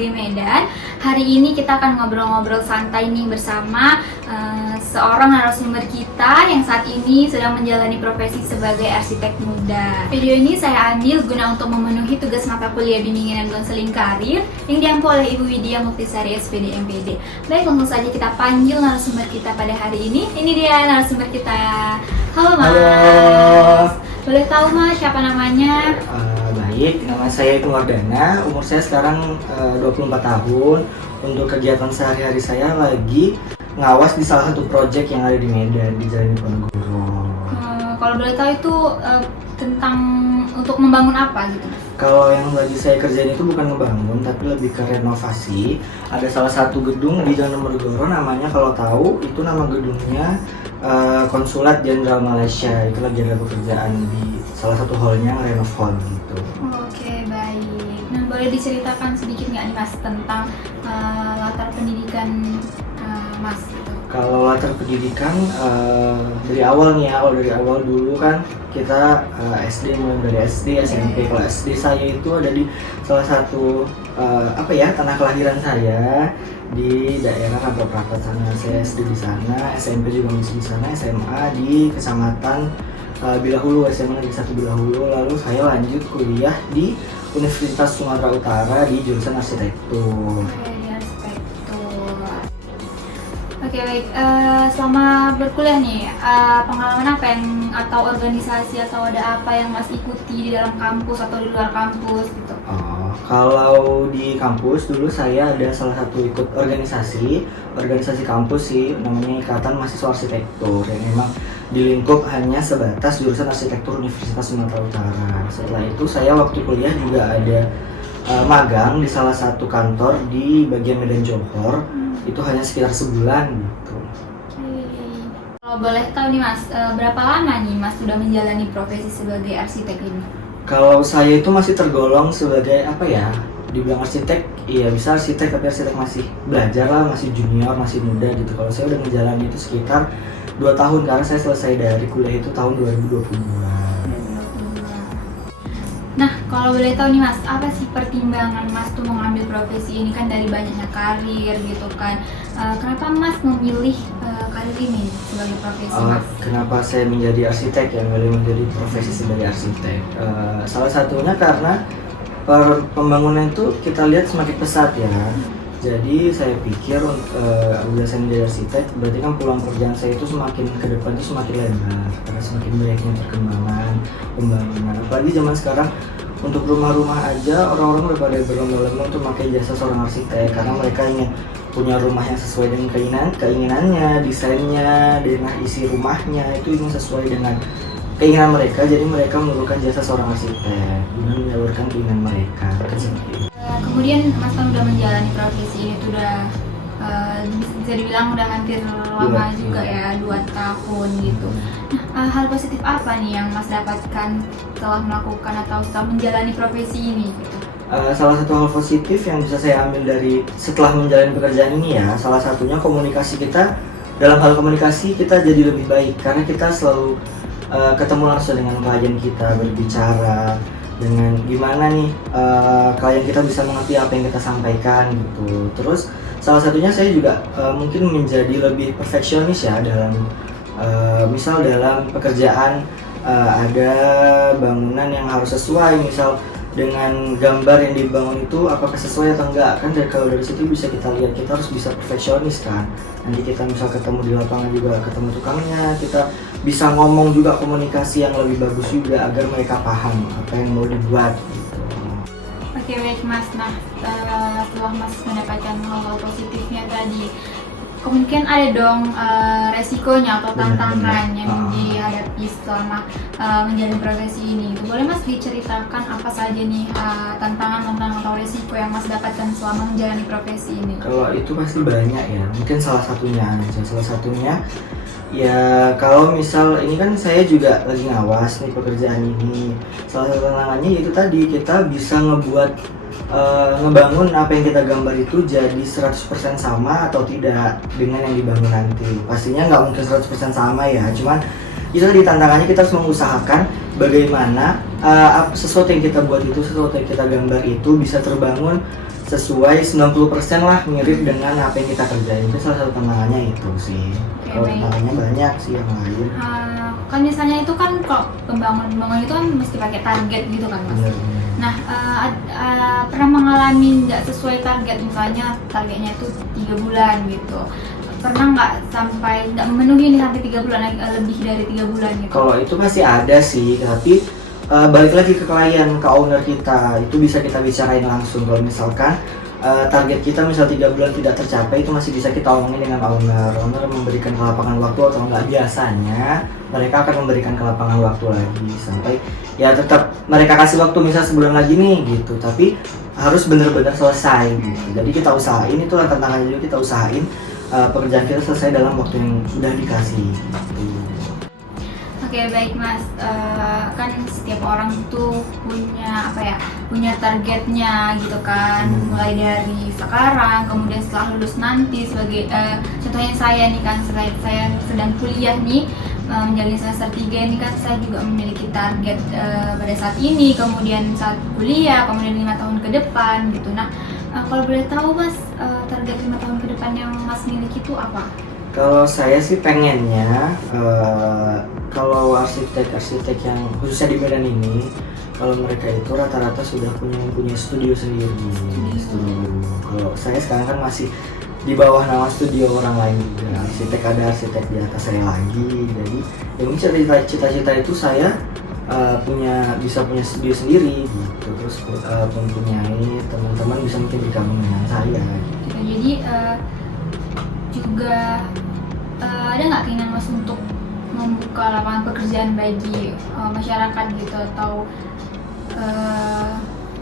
Negeri Medan. Hari ini kita akan ngobrol-ngobrol santai nih bersama seorang narasumber kita yang saat ini sedang menjalani profesi sebagai arsitek muda. Video ini saya ambil guna untuk memenuhi tugas mata kuliah bimbingan dan konseling karir yang diampu oleh Ibu Widya Muktisari SPD MPD. Baik, langsung saja kita panggil narasumber kita pada hari ini. Ini dia narasumber kita. Halo Mas. Halo. Boleh tahu Mas siapa namanya? Baik, nama saya itu Wardana, umur saya sekarang 24 tahun. Untuk kegiatan sehari-hari saya lagi ngawas di salah satu proyek yang ada di Medan, di Jalan Diponegoro. Kalau boleh tahu itu tentang untuk membangun apa gitu Mas? Kalau yang lagi saya kerjain itu bukan ngebangun, tapi lebih ke renovasi. Ada salah satu gedung di Jalan Diponegoro, namanya kalau tahu itu nama gedungnya Konsulat Jenderal Malaysia. Itu lagi ada pekerjaan di salah satu hallnya, renov hall gitu. Oke, baik. Nah, boleh diceritakan sedikit nggak nih Mas tentang latar pendidikan Mas gitu? Kalau latar pendidikan dari awal nih ya, kalau dari awal dulu kan kita SD, mulai dari SD, SMP. Kalau SD saya itu ada di salah satu tanah kelahiran saya di daerah Rampok sana. Saya SD di sana, SMP juga masih di sana, SMA di Kecamatan Bilahulu, SMA di 1 Bilahulu. Lalu saya lanjut kuliah di Universitas Sumatera Utara di jurusan arsitektur. Oke, baik. Selama berkuliah nih, pengalaman apa yang atau organisasi atau ada apa yang Mas ikuti di dalam kampus atau di luar kampus gitu? Kalau di kampus dulu saya ada salah satu ikut organisasi kampus sih, namanya Ikatan Mahasiswa Arsitektur, yang memang di lingkup hanya sebatas jurusan arsitektur Universitas Sumatera Utara. Setelah itu saya waktu kuliah juga ada magang di salah satu kantor di bagian Medan Johor. Itu hanya sekitar sebulan gitu. Kalau boleh tahu nih Mas, berapa lama nih Mas sudah menjalani profesi sebagai arsitek ini? Kalau saya itu masih tergolong sebagai dibilang arsitek, iya bisa arsitek, tapi arsitek masih belajar lah, masih junior, masih muda gitu. Kalau saya udah menjalani itu sekitar 2 tahun, karena saya selesai dari kuliah itu tahun 2022. Nah, kalau boleh tahu nih Mas, apa sih pertimbangan Mas tuh mengambil profesi ini kan dari banyaknya karir gitu kan? Kenapa Mas memilih karir ini sebagai profesi Mas? Kenapa saya menjadi arsitek ya, memilih menjadi profesi sebagai arsitek? Salah satunya karena pembangunan itu kita lihat semakin pesat ya. Jadi saya pikir apabila saya menjadi arsitek, berarti kan peluang kerjaan saya itu semakin ke depan itu semakin lebar, karena semakin banyaknya perkembangan, pembangunan. Apalagi zaman sekarang untuk rumah-rumah aja orang-orang udah pada berlomba-lomba untuk pakai jasa seorang arsitek, karena mereka ingin punya rumah yang sesuai dengan keinginannya, desainnya, dengan isi rumahnya itu ingin sesuai dengan keinginan mereka. Jadi mereka memerlukan jasa seorang arsitek guna menyalurkan keinginan mereka. Kemudian Mas kan udah menjalani profesi ini tuh udah bisa dibilang udah hampir lama juga ya, 2 tahun gitu. Nah, hal positif apa nih yang Mas dapatkan setelah melakukan atau setelah menjalani profesi ini gitu? Salah satu hal positif yang bisa saya ambil dari setelah menjalani pekerjaan ini ya, salah satunya komunikasi kita. Dalam hal komunikasi kita jadi lebih baik karena kita selalu ketemu langsung dengan klien kita, berbicara dengan gimana nih klien kita bisa mengerti apa yang kita sampaikan gitu. Terus salah satunya saya juga mungkin menjadi lebih perfeksionis ya dalam misal dalam pekerjaan ada bangunan yang harus sesuai, misal dengan gambar yang dibangun itu apakah sesuai atau enggak, kan kalau dari situ bisa kita lihat, kita harus bisa perfeksionis kan. Nanti kita misal ketemu di lapangan juga ketemu tukangnya, kita bisa ngomong juga, komunikasi yang lebih bagus juga agar mereka paham apa yang mau dibuat gitu. Oke, baik Mas. Nah, setelah Mas mendapatkan hal-hal positifnya tadi, kemungkinan ada dong resikonya atau tantangan yang dihadapi selama menjalani profesi ini. Boleh Mas diceritakan apa saja nih tantangan atau resiko yang Mas dapatkan selama menjalani profesi ini? Kalau itu pasti banyak ya, mungkin salah satunya ya kalau misal ini kan saya juga lagi ngawas nih pekerjaan ini. Salah satu tantangannya yaitu tadi kita bisa ngebangun apa yang kita gambar itu jadi 100% sama atau tidak dengan yang dibangun nanti. Pastinya nggak mungkin 100% sama ya, cuman itu tadi tantangannya, kita harus mengusahakan bagaimana sesuatu yang kita buat itu, sesuatu yang kita gambar itu bisa terbangun sesuai 90% lah mirip dengan apa yang kita kerjain. Itu salah satu tantangannya itu sih. Oke, Kalau baik. tantangannya banyak sih yang lain. Kan misalnya itu kan kalau pembangunan itu kan mesti pakai target gitu kan mas. Bener. Nah, pernah mengalami nggak sesuai target, misalnya targetnya itu 3 bulan gitu. Pernah nggak sampai nggak memenuhi nih sampai 3 bulan, lebih dari 3 bulan gitu? Kalau itu pasti ada sih, tapi balik lagi ke klien, ke owner kita, itu bisa kita bicarain langsung. Kalau misalkan target kita misal 3 bulan tidak tercapai, itu masih bisa kita omongin dengan owner. Owner memberikan kelapangan waktu atau enggak, biasanya mereka akan memberikan kelapangan waktu lagi sampai ya tetap mereka kasih waktu misal sebulan lagi nih gitu, tapi harus benar-benar selesai gitu. Jadi kita usahain, itulah tantangannya juga, kita usahain pekerjaan kita selesai dalam waktu yang sudah dikasih gitu. Oke, baik mas. Kan setiap orang tuh punya targetnya gitu kan, mulai dari sekarang, kemudian setelah lulus nanti. Sebagai contohnya saya nih kan, saya sedang kuliah nih, menjalani semester 3 ini kan, saya juga memiliki target pada saat ini, kemudian saat kuliah, kemudian 5 tahun ke depan gitu. Nah, kalau boleh tahu mas, target 5 tahun ke depan yang mas miliki itu apa? Kalau saya sih pengennya, kalau arsitek yang khususnya di Medan ini, kalau mereka itu rata-rata sudah punya studio sendiri. Kalau saya sekarang kan masih di bawah nama studio orang lain juga. Ada arsitek di atas saya lagi. Jadi ya mungkin cita-cita itu saya bisa punya studio sendiri gitu. Terus mempunyai teman-teman bisa mungkin bergabung dengan saya. Gitu. Jadi juga ada nggak keinginan mas untuk membuka lapangan pekerjaan bagi masyarakat gitu, atau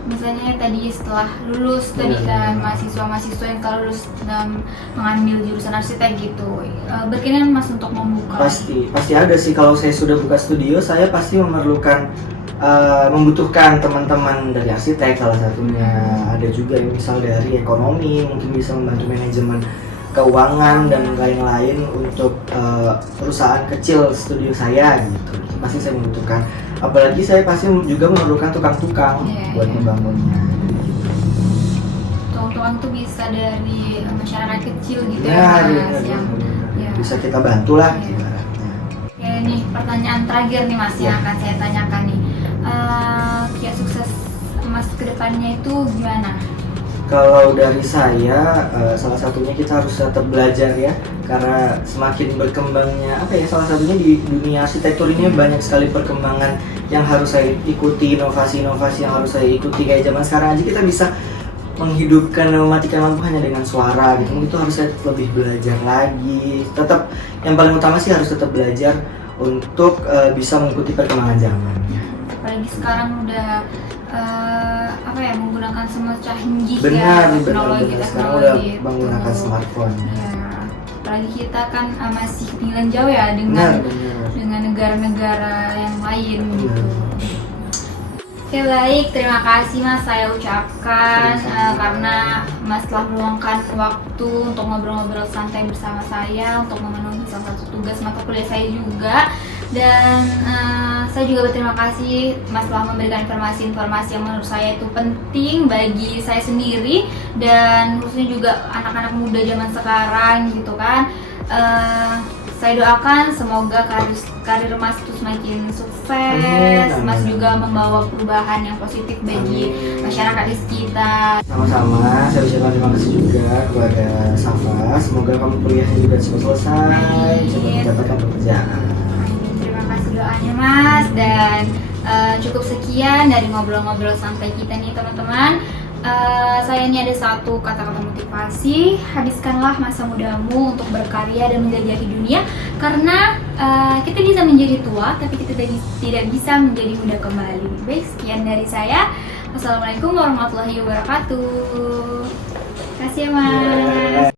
misalnya tadi setelah lulus tadi kan mahasiswa yang kalau lulus mengambil jurusan arsitek gitu, berkeinginan mas untuk membuka? Pasti ada sih. Kalau saya sudah buka studio, saya pasti membutuhkan teman-teman dari arsitek, salah satunya ada juga yang misal dari ekonomi, mungkin bisa membantu manajemen keuangan dan lain-lain untuk perusahaan kecil studio saya gitu. Itu pasti saya membutuhkan. Apalagi saya pasti juga memerlukan tukang-tukang buat membangunnya. Tukang-tukang tuh bisa dari masyarakat kecil gitu Ya, mas, yang bisa kita bantu lah. Ya, nih pertanyaan terakhir nih mas, yang akan saya tanyakan nih, kiat sukses mas kedepannya itu gimana? Kalau dari saya, salah satunya kita harus tetap belajar ya, karena semakin berkembangnya salah satunya di dunia arsitektur ini banyak sekali perkembangan yang harus saya ikuti, inovasi-inovasi yang harus saya ikuti. Kayak zaman sekarang aja kita bisa menghidupkan, mematikan lampu hanya dengan suara gitu. Itu harus saya lebih belajar lagi. Tetap yang paling utama sih harus tetap belajar untuk bisa mengikuti perkembangan zaman. Apalagi sekarang udah menggunakan semua canggih benar, teknologi sekarang udah itu. menggunakan smartphone. Ya, apalagi kita kan masih ketinggalan jauh ya dengan negara-negara yang lain gitu. Oke, baik, terima kasih mas saya ucapkan karena mas telah meluangkan waktu untuk ngobrol-ngobrol santai bersama saya untuk memenuhi salah satu tugas mata kuliah saya juga. Dan saya juga berterima kasih mas telah memberikan informasi-informasi yang menurut saya itu penting bagi saya sendiri dan khususnya juga anak-anak muda zaman sekarang gitu kan. Saya doakan semoga karir mas itu semakin sukses. Mas juga membawa perubahan yang positif bagi masyarakat di sekitar. Sama-sama, saya ucapkan terima kasih juga kepada Safa. Semoga kamu kuliahnya juga cepat selesai, cepat mendapatkan pekerjaan. Terima kasih doanya mas, dan cukup sekian dari ngobrol-ngobrol santai kita nih teman-teman. Saya ini ada satu kata-kata motivasi: habiskanlah masa mudamu untuk berkarya dan menjelajahi dunia, karena kita bisa menjadi tua tapi kita tidak bisa menjadi muda kembali. Baik, sekian dari saya. Wassalamualaikum warahmatullahi wabarakatuh. Terima kasih ya mas.